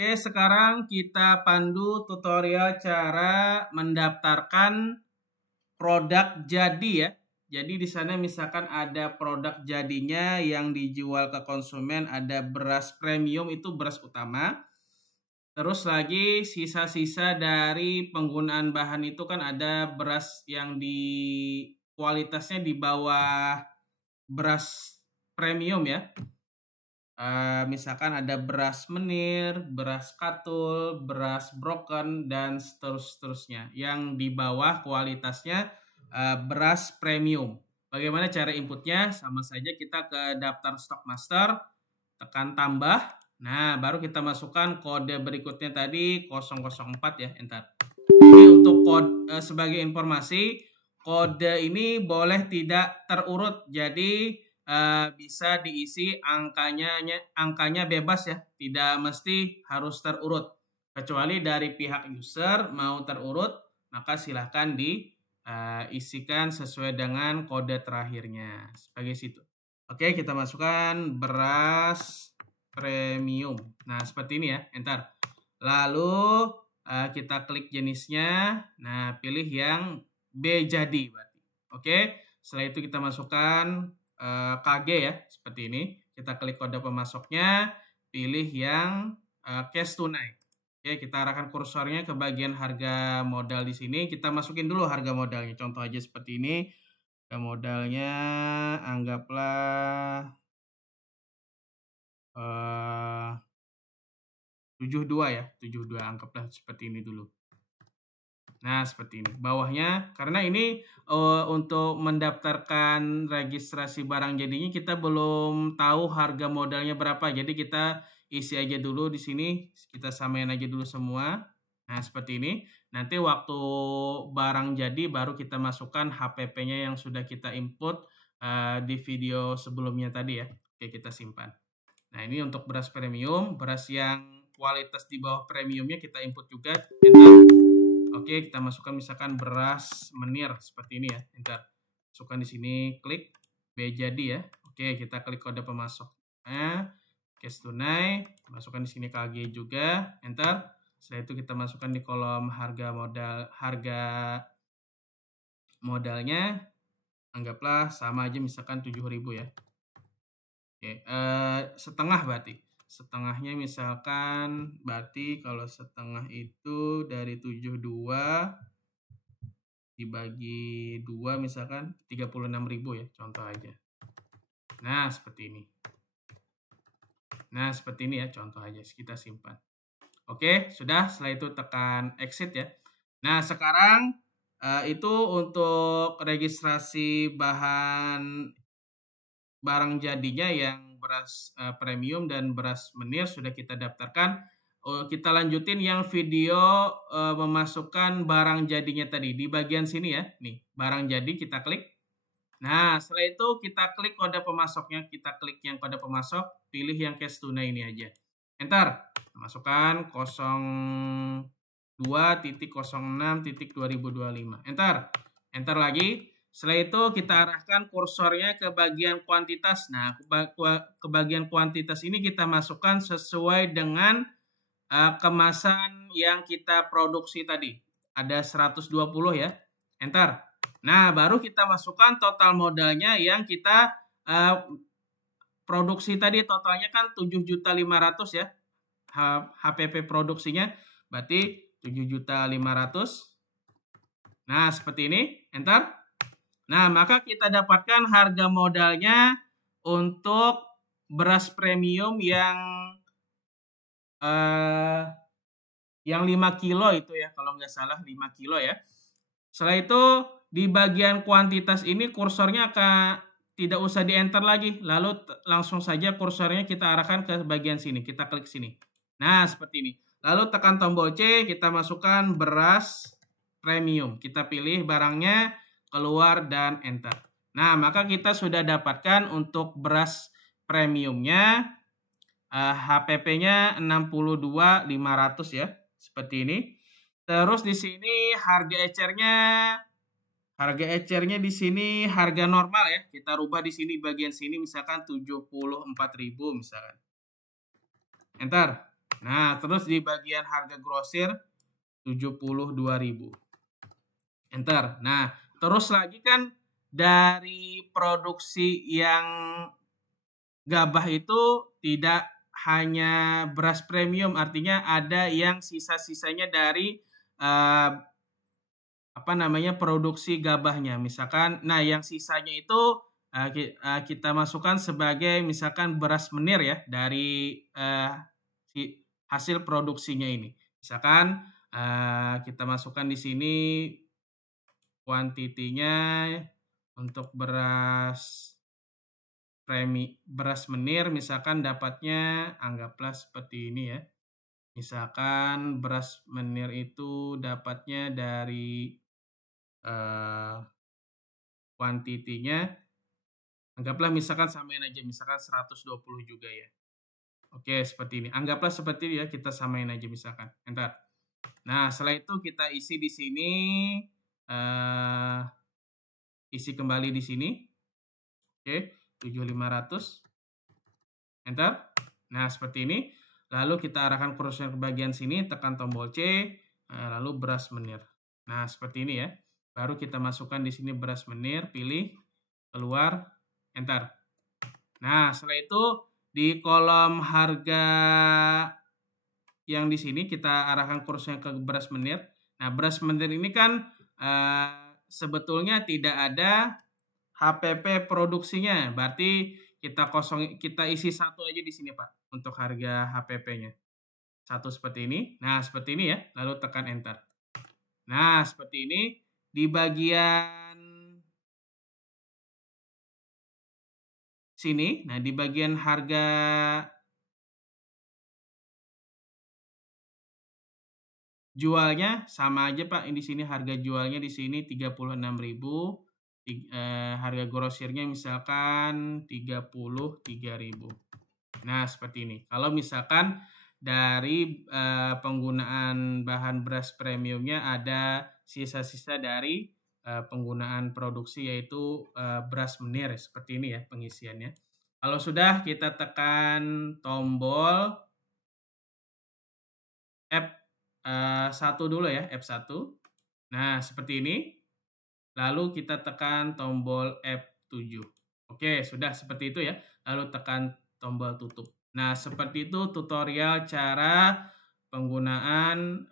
Oke, sekarang kita pandu tutorial cara mendaftarkan produk jadi ya. Jadi di sana misalkan ada produk jadinya yang dijual ke konsumen, ada beras premium itu beras utama. Terus lagi sisa-sisa dari penggunaan bahan itu kan ada beras yang di kualitasnya di bawah beras premium ya. Misalkan ada beras menir, beras katul, beras broken, dan seterusnya. Yang di bawah kualitasnya beras premium. Bagaimana cara inputnya? Sama saja kita ke daftar stock master, tekan tambah. Nah, baru kita masukkan kode berikutnya tadi 004 ya, enter. Jadi untuk kode sebagai informasi, kode ini boleh tidak terurut. Jadi bisa diisi angkanya bebas ya, tidak mesti harus terurut. Kecuali dari pihak user mau terurut, maka silahkan diisikan sesuai dengan kode terakhirnya. Sebagai situ. Oke, kita masukkan beras premium. Nah, seperti ini ya, enter. Lalu kita klik jenisnya. Nah, pilih yang B jadi berarti. Oke, setelah itu kita masukkan KG ya, seperti ini. Kita klik kode pemasoknya, pilih yang cash tunai. Oke, kita arahkan kursornya ke bagian harga modal di sini. Kita masukin dulu harga modalnya. Contoh aja seperti ini. Harga modalnya anggaplah 72 ya, 72 anggaplah seperti ini dulu. Nah, seperti ini. Bawahnya, karena ini untuk mendaftarkan registrasi barang jadinya kita belum tahu harga modalnya berapa. Jadi kita isi aja dulu di sini. Kita samain aja dulu semua. Nah, seperti ini. Nanti waktu barang jadi baru kita masukkan HPP-nya yang sudah kita input di video sebelumnya tadi ya. Oke, kita simpan. Nah, ini untuk beras premium. Beras yang kualitas di bawah premiumnya kita input juga. Enter. Oke, kita masukkan misalkan beras menir seperti ini ya, enter. Masukkan di sini, klik B jadi ya. Oke, kita klik kode pemasok. Cash tunai, masukkan di sini KG juga, enter. Setelah itu kita masukkan di kolom harga modalnya, anggaplah sama aja misalkan 7.000 ya. Oke, setengah berarti. Setengahnya misalkan berarti kalau setengah itu dari 72 dibagi 2 misalkan 36.000 ya, contoh aja. Nah, seperti ini. Nah, seperti ini ya, contoh aja. Kita simpan. Oke, sudah. Setelah itu tekan exit ya. Nah, sekarang itu untuk registrasi barang jadinya yang beras premium dan beras menir sudah kita daftarkan. Kita lanjutin yang video memasukkan barang jadinya tadi di bagian sini ya. Nih, barang jadi kita klik. Nah, setelah itu kita klik kode pemasoknya. Kita klik yang kode pemasok, pilih yang cash tunai ini aja. Enter. Masukkan 02.06.2025. Enter. Enter lagi. Setelah itu kita arahkan kursornya ke bagian kuantitas. Nah, ke bagian kuantitas ini kita masukkan sesuai dengan kemasan yang kita produksi tadi. Ada 120 ya. Enter. Nah, baru kita masukkan total modalnya yang kita produksi tadi. Totalnya kan 7.500 ya. HPP produksinya. Berarti 7.500. Nah, seperti ini. Enter. Nah, maka kita dapatkan harga modalnya untuk beras premium yang 5 kilo itu ya, kalau nggak salah 5 kilo ya. Setelah itu di bagian kuantitas ini kursornya tidak usah di enter lagi, lalu langsung saja kursornya kita arahkan ke bagian sini, kita klik sini. Nah, seperti ini. Lalu tekan tombol C, kita masukkan beras premium, kita pilih barangnya, keluar dan enter. Nah, maka kita sudah dapatkan untuk beras premiumnya HPP-nya 62.500 ya, seperti ini. Terus di sini harga ecernya di sini harga normal ya. Kita rubah di sini bagian sini misalkan 74.000 misalkan. Enter. Nah, terus di bagian harga grosir 72.000. Enter. Nah, terus lagi kan dari produksi yang gabah itu tidak hanya beras premium, artinya ada yang sisa-sisanya dari produksi gabahnya. Misalkan, nah yang sisanya itu kita masukkan sebagai misalkan beras menir ya dari hasil produksinya ini. Misalkan kita masukkan di sini kuantitinya untuk beras menir, misalkan dapatnya anggaplah seperti ini ya. Misalkan beras menir itu dapatnya dari kuantitinya, anggaplah misalkan samain aja, misalkan 120 juga ya. Oke, seperti ini. Anggaplah seperti ini ya, kita samain aja misalkan. Enter. Nah, setelah itu kita isi di sini, isi kembali di sini. Oke, 7.500. Enter. Nah, seperti ini. Lalu kita arahkan kursornya ke bagian sini, tekan tombol C, lalu beras menir. Nah, seperti ini ya. Baru kita masukkan di sini beras menir, pilih, keluar, enter. Nah, setelah itu di kolom harga yang di sini kita arahkan kursornya ke beras menir. Nah, beras menir ini kan sebetulnya tidak ada HPP produksinya. Berarti kita isi satu aja di sini, Pak, untuk harga HPP-nya. Satu seperti ini. Nah, seperti ini ya. Lalu tekan enter. Nah, seperti ini. Di bagian sini, nah di bagian harga jualnya sama aja, Pak. Di sini harga jualnya di sini 36.000. Harga grosirnya misalkan 33.000. Nah, seperti ini. Kalau misalkan dari penggunaan bahan beras premiumnya ada sisa-sisa dari penggunaan produksi yaitu beras menir, seperti ini ya pengisiannya. Kalau sudah, kita tekan tombol F1 dulu ya, F1. Nah, seperti ini. Lalu kita tekan tombol F7. Oke, sudah seperti itu ya. Lalu tekan tombol tutup. Nah, seperti itu tutorial cara penggunaan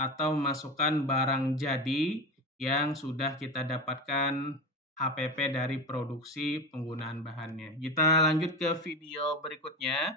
atau memasukkan barang jadi yang sudah kita dapatkan HPP dari produksi penggunaan bahannya. Kita lanjut ke video berikutnya.